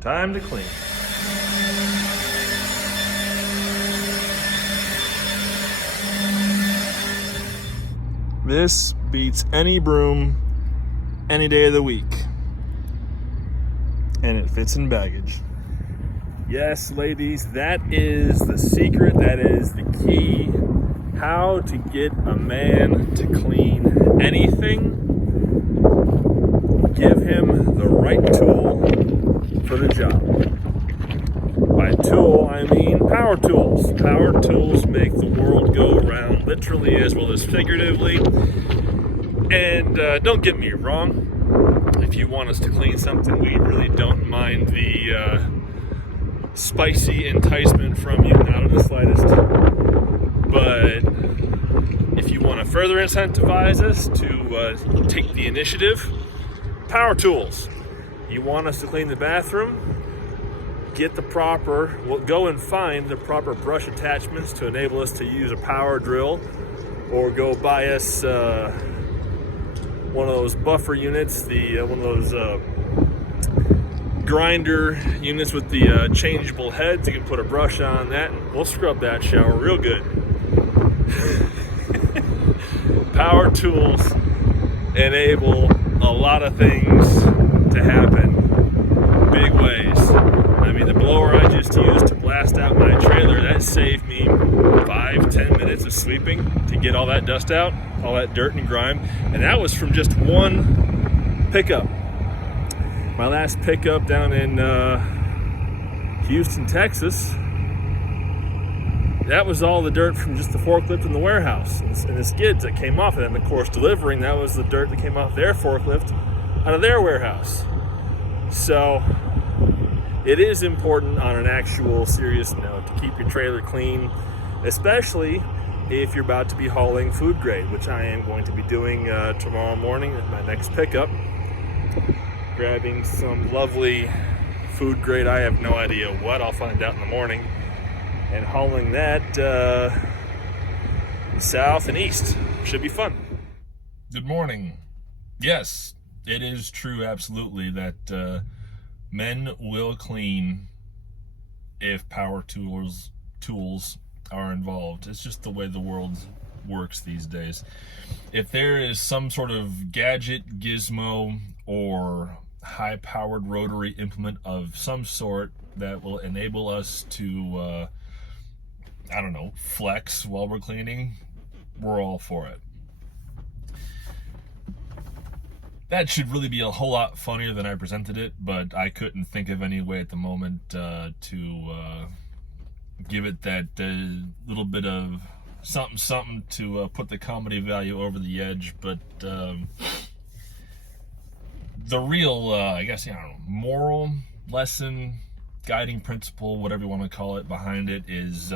Time to clean. This beats any broom any day of the week. And it fits in baggage. Yes, ladies, that is the secret, that is the key. How to get a man to clean anything. Give him the right tool for the job. By tool, I mean power tools. Power tools make the world go round, literally as well as figuratively. And don't get me wrong, if you want us to clean something, we really don't mind the spicy enticement from you, not in the slightest. But if you want to further incentivize us to take the initiative, power tools. You want us to clean the bathroom? Get the proper, well, go and find the proper brush attachments to enable us to use a power drill, or go buy us one of those buffer units, one of those grinder units with the changeable heads. You can put a brush on that and we'll scrub that shower real good. Power tools enable a lot of things to happen big ways. I mean, the blower I just used to blast out my trailer, that saved me 5-10 minutes of sweeping to get all that dust out, all that dirt and grime, and that was from just one pickup. My last pickup down in Houston, Texas, that was all the dirt from just the forklift in the warehouse and the skids that came off it. And of course, delivering, that was the dirt that came off their forklift out of their warehouse. So it is important on an actual serious note to keep your trailer clean, especially if you're about to be hauling food grade, which I am going to be doing tomorrow morning at my next pickup. Grabbing some lovely food grade, I have no idea what, I'll find out in the morning, and hauling that south and east. Should be fun. Good morning. Yes, it is true, absolutely, that men will clean if power tools are involved. It's just the way the world works these days. If there is some sort of gadget, gizmo, or high-powered rotary implement of some sort that will enable us to flex while we're cleaning, we're all for it. That should really be a whole lot funnier than I presented it, but I couldn't think of any way at the moment to give it that little bit of something to put the comedy value over the edge. But the real, moral lesson, guiding principle, whatever you want to call it, behind it is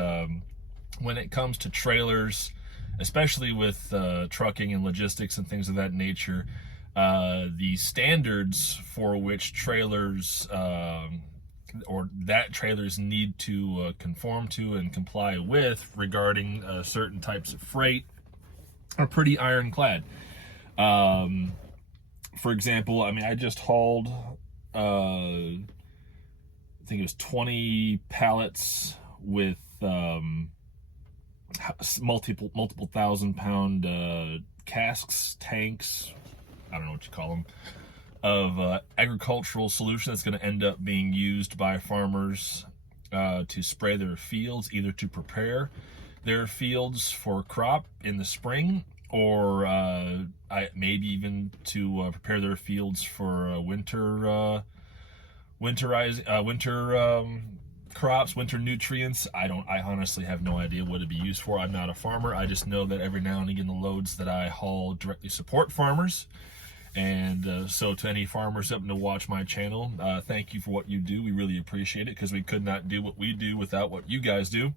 when it comes to trailers, especially with trucking and logistics and things of that nature, the standards for which trailers trailers need to conform to and comply with regarding certain types of freight are pretty ironclad. For example, I just hauled, I think it was 20 pallets with multiple 1,000-pound casks, tanks, I don't know what you call them, of agricultural solution that's going to end up being used by farmers to spray their fields, either to prepare their fields for crop in the spring, or maybe even to prepare their fields for winter crops, winter nutrients. I honestly have no idea what it'd be used for. I'm not a farmer. I just know that every now and again the loads that I haul directly support farmers. And so to any farmers up to watch my channel, thank you for what you do. We really appreciate it, because we could not do what we do without what you guys do.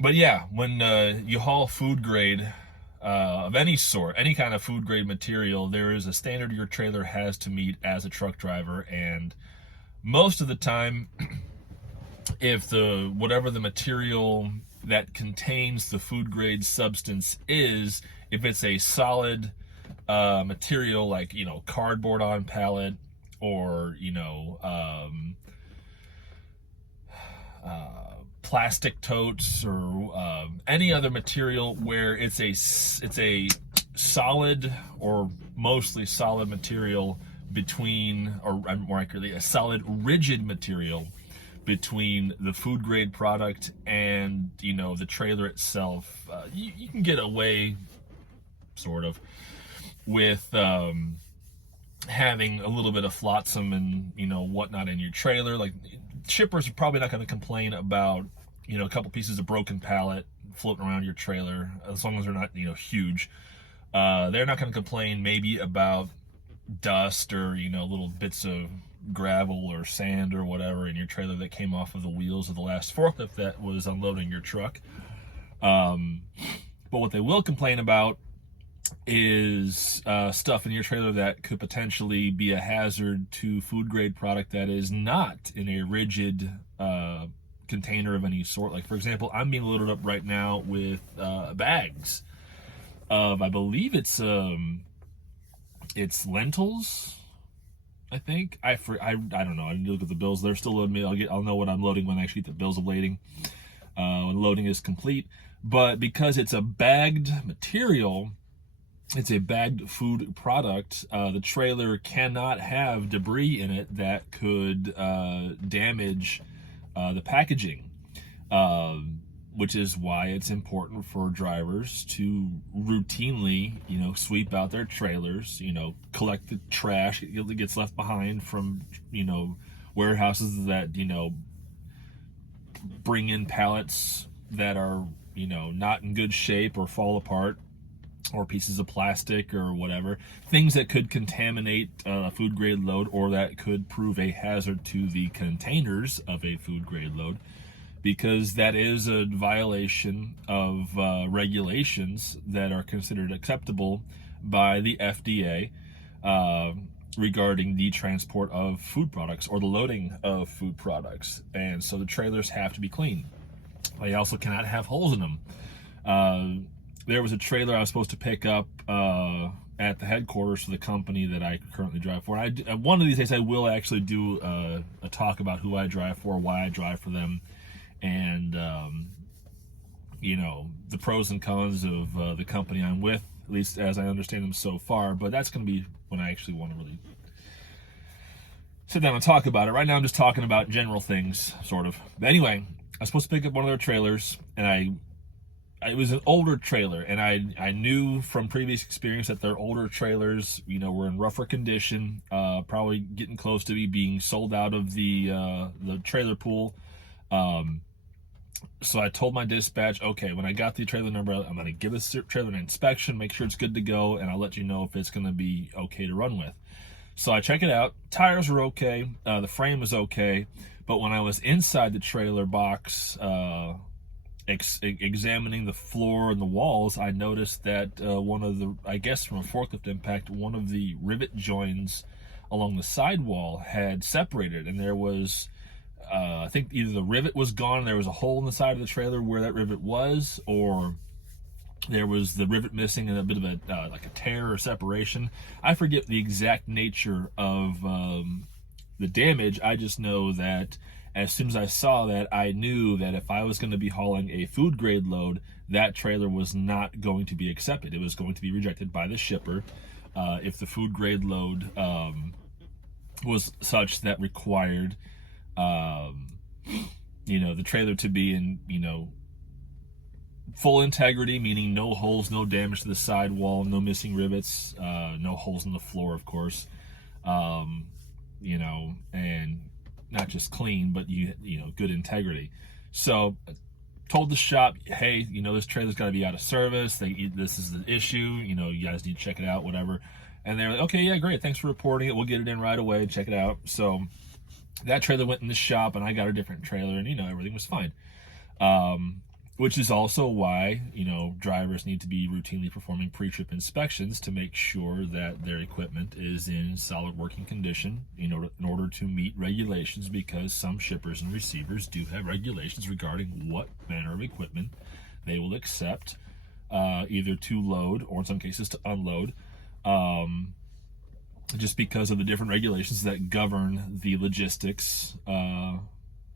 But yeah, when you haul food grade of any sort, any kind of food grade material, there is a standard your trailer has to meet as a truck driver. And most of the time, if whatever the material that contains the food grade substance is, if it's a solid material like, cardboard on pallet, or plastic totes, or any other material where it's a solid or mostly solid material between, or more accurately, a solid rigid material between the food grade product and the trailer itself. You can get away sort of with having a little bit of flotsam and whatnot in your trailer. Like, shippers are probably not going to complain about a couple pieces of broken pallet floating around your trailer, as long as they're not huge. They're not going to complain maybe about dust or little bits of gravel or sand or whatever in your trailer that came off of the wheels of the last forklift that was unloading your truck. But what they will complain about is stuff in your trailer that could potentially be a hazard to food grade product that is not in a rigid container of any sort. Like, for example, I'm being loaded up right now with bags of, I believe it's lentils, I think. I don't know. I need to look at the bills. They're still loading me. I'll know what I'm loading when I actually get the bills of lading, when loading is complete. But because it's a bagged material, it's a bagged food product, the trailer cannot have debris in it that could damage the packaging, which is why it's important for drivers to routinely, sweep out their trailers, collect the trash that gets left behind from, warehouses that, bring in pallets that are, not in good shape or fall apart, or pieces of plastic or whatever, things that could contaminate a food grade load, or that could prove a hazard to the containers of a food grade load, because that is a violation of regulations that are considered acceptable by the FDA regarding the transport of food products or the loading of food products. And so the trailers have to be clean. They also cannot have holes in them. There was a trailer I was supposed to pick up at the headquarters for the company that I currently drive for. One of these days I will actually do a talk about who I drive for, why I drive for them, and the pros and cons of the company I'm with, at least as I understand them so far. But that's going to be when I actually want to really sit down and talk about it. Right now I'm just talking about general things, sort of. But anyway, I was supposed to pick up one of their trailers, and it was an older trailer, and I knew from previous experience that their older trailers, were in rougher condition, probably getting close to being sold out of the trailer pool. So I told my dispatch, okay, when I got the trailer number, I'm going to give this trailer an inspection, make sure it's good to go, and I'll let you know if it's going to be okay to run with. So I check it out. Tires were okay. The frame was okay. But when I was inside the trailer box, examining the floor and the walls, I noticed that one of the, I guess from a forklift impact, one of the rivet joins along the sidewall had separated, and there was, I think either the rivet was gone and there was a hole in the side of the trailer where that rivet was, or there was the rivet missing and a bit of a like a tear or separation. I forget the exact nature of the damage. I just know that as soon as I saw that, I knew that if I was going to be hauling a food grade load, that trailer was not going to be accepted. It was going to be rejected by the shipper if the food grade load was such that required, the trailer to be in, full integrity, meaning no holes, no damage to the sidewall, no missing rivets, no holes in the floor, of course, and not just clean, but good integrity. So I told the shop, hey, this trailer's got to be out of service. This is the issue. You guys need to check it out, whatever. And they're like, okay, yeah, great. Thanks for reporting it. We'll get it in right away. Check it out. So that trailer went in the shop, and I got a different trailer, and everything was fine. Which is also why, drivers need to be routinely performing pre-trip inspections to make sure that their equipment is in solid working condition in order to meet regulations, because some shippers and receivers do have regulations regarding what manner of equipment they will accept, either to load or in some cases to unload. just because of the different regulations that govern the logistics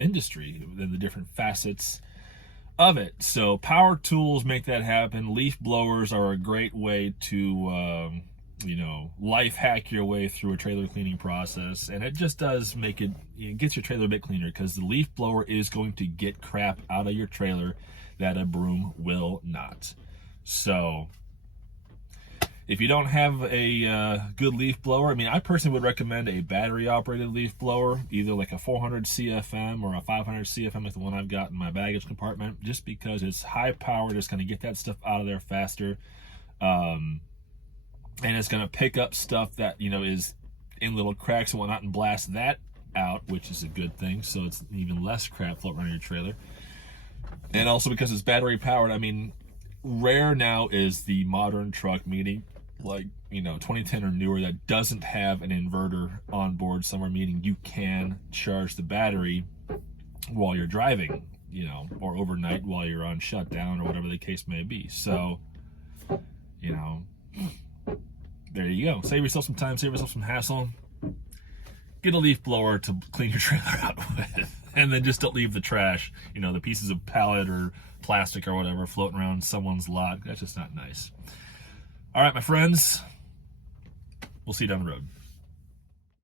industry and the different facets of it. So power tools make that happen. Leaf blowers are a great way to life hack your way through a trailer cleaning process, and it just does make it gets your trailer a bit cleaner, because the leaf blower is going to get crap out of your trailer that a broom will not. So if you don't have a good leaf blower, I mean, I personally would recommend a battery operated leaf blower, either like a 400 CFM or a 500 CFM like the one I've got in my baggage compartment, just because it's high power, just going to get that stuff out of there faster. And it's going to pick up stuff that, is in little cracks and whatnot and blast that out, which is a good thing. So it's even less crap floating around your trailer. And also because it's battery powered, I mean, rare now is the modern truck, meaning like, 2010 or newer, that doesn't have an inverter on board somewhere, meaning you can charge the battery while you're driving, or overnight while you're on shutdown or whatever the case may be. So, there you go. Save yourself some time, save yourself some hassle. Get a leaf blower to clean your trailer out with. And then just don't leave the trash, the pieces of pallet or plastic or whatever floating around someone's lot. That's just not nice. All right, my friends. We'll see you down the road.